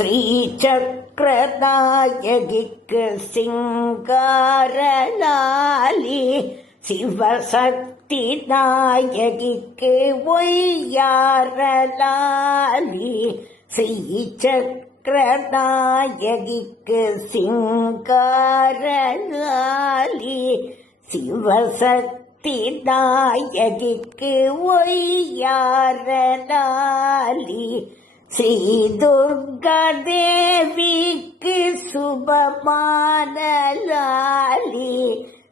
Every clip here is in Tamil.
ஸ்ரீசக்கரநாயகிக்கு சிங்காரலாலி, சிவசக்தி நாயகிக்கு ஒய்யாரலாலி. ஸ்ரீசக்கரநாயகிக்கு சிங்காரலாலி, சிவசக்தி நாயகிக்கு ஒய்யாரலாலி. ஸ்ரீ துர்கா தேவிக்கு சுபமானலாலி,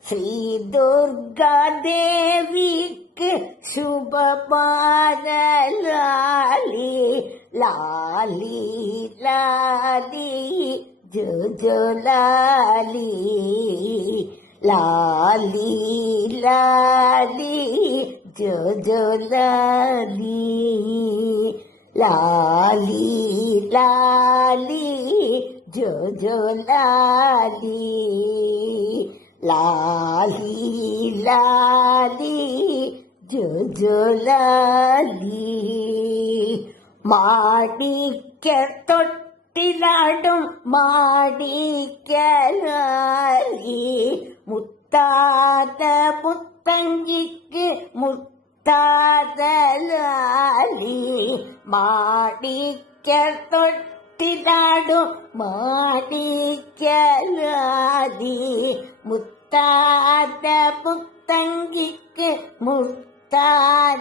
ஸ்ரீ துர்கா தேவிக்கு சுபமானலாலி. லாலி லாலி ஜோஜோலாலி, லாலி லாலி ஜோஜோலாலி, லாலி லாலி ஜோஜோலாலி, லாலி லாலி ஜோஜோலாலி. மாணிக்க தொட்டிலாடும் மாணிக்கலாலி, முத்தாத முத்தங்கிக்கு முத்தாதலாலி. மாணிக்க தொட்டிலாடும் மாணிக்கலாலி, முத்தாத முத்தங்கிக்கு முத்தாதலாலி.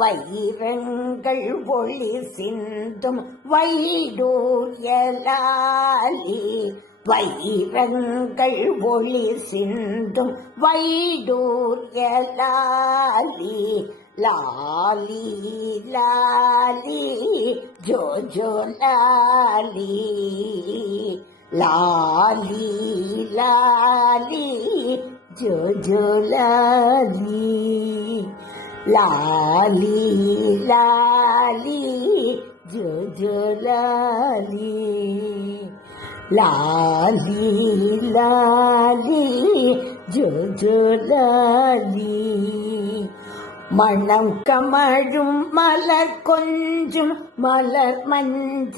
வைரங்கள் ஒளி சிந்தும் வைடூரியலாலி, வைரங்கள் ஒளி சிந்தும் வைடூரியலாலி. லாலி லாலி ஜோஜோலாலி, லாலி லாலி ஜோஜோலாலி, லாலி லாலி ஜோஜோலாலி, லாலி லாலி ஜோஜோலாலி. மணம் கமழும் மலர் கொஞ்சும் மலர் மஞ்சளாலி,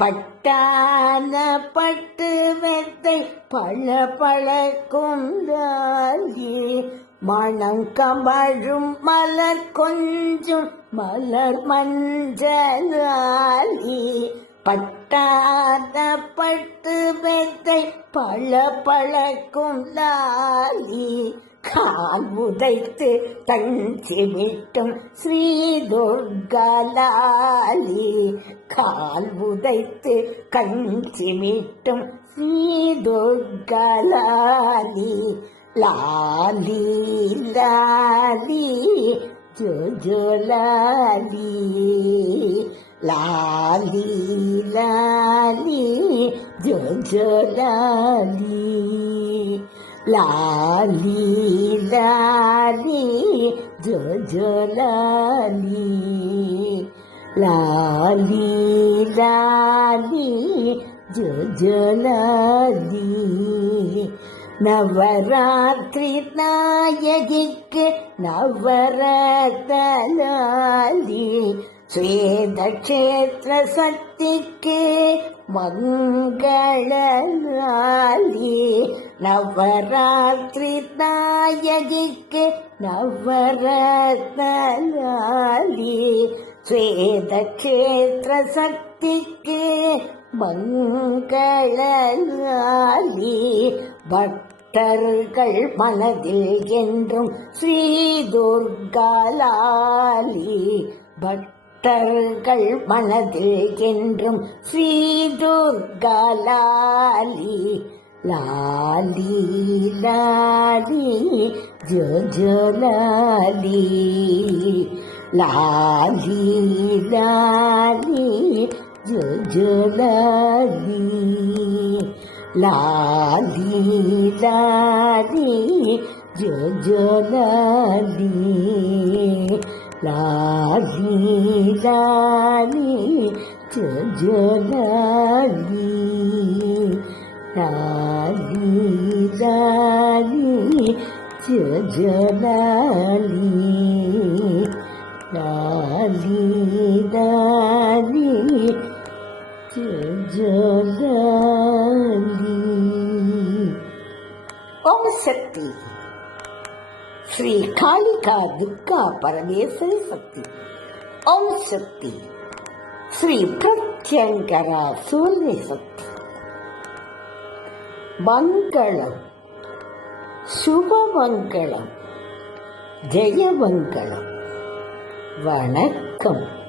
பட்டான பட்டு வெத்தை பழ பழக்கும் லாலி. மணம் கமழும் மலர் கொஞ்சும் மலர் மஞ்சளாலி, பட்டாத பட்டு வெத்தை பழ பழக்கும் லாலி. கால் உதைத்து தன் சிமிட்டும் ஸ்ரீ துர்கா லாலி, கால் உதைத்து கண் சிமிட்டும் ஸ்ரீ துர்கா லாலி. லாலி லாலி ஜோஜோலாலி, லாலி லாலி ஜோஜோலாலி, லாலி லாலி ஜோஜோலாலி, லாலி லாலி ஜோஜோலாலி. நவராத்திரி நாயகிக்கு நவரத்தலாலி, ஸ்வேதக்ஷேத்திர சக்திக்கு மங்களலாலி. நவராத்திரி நாயகிக்கு நவரத்தலாலி, ஸ்வேதக்ஷேத்திர சக்திக்கு மங்களலாலி. பக்தர்கள் மனதில் என்றும் ஸ்ரீ துர்கா லாலி, பக்தர்கள் மனதில் என்றும் ஸ்ரீ துர்கா லாலி. லாலி லாலி ஜோஜோலாலி, லாலி லாலி ஜோஜோலாலி, லாலி லாலி ஜோஜோலாலி, லாலி லாலி ஜோஜோலாலி, லாலி லாலி ஜோஜோலாலி, லாலி ஜோதி. ஓம் சக்தி. ஸ்ரீ காளிகா துர்கா பரமேஸ்வரி சக்தி. ஓம் சக்தி. ஸ்ரீ பிரத்யங்கரா சூரிய சக்தி. மங்களம், சுபமங்களம், ஜெயமங்களம். வணக்கம்.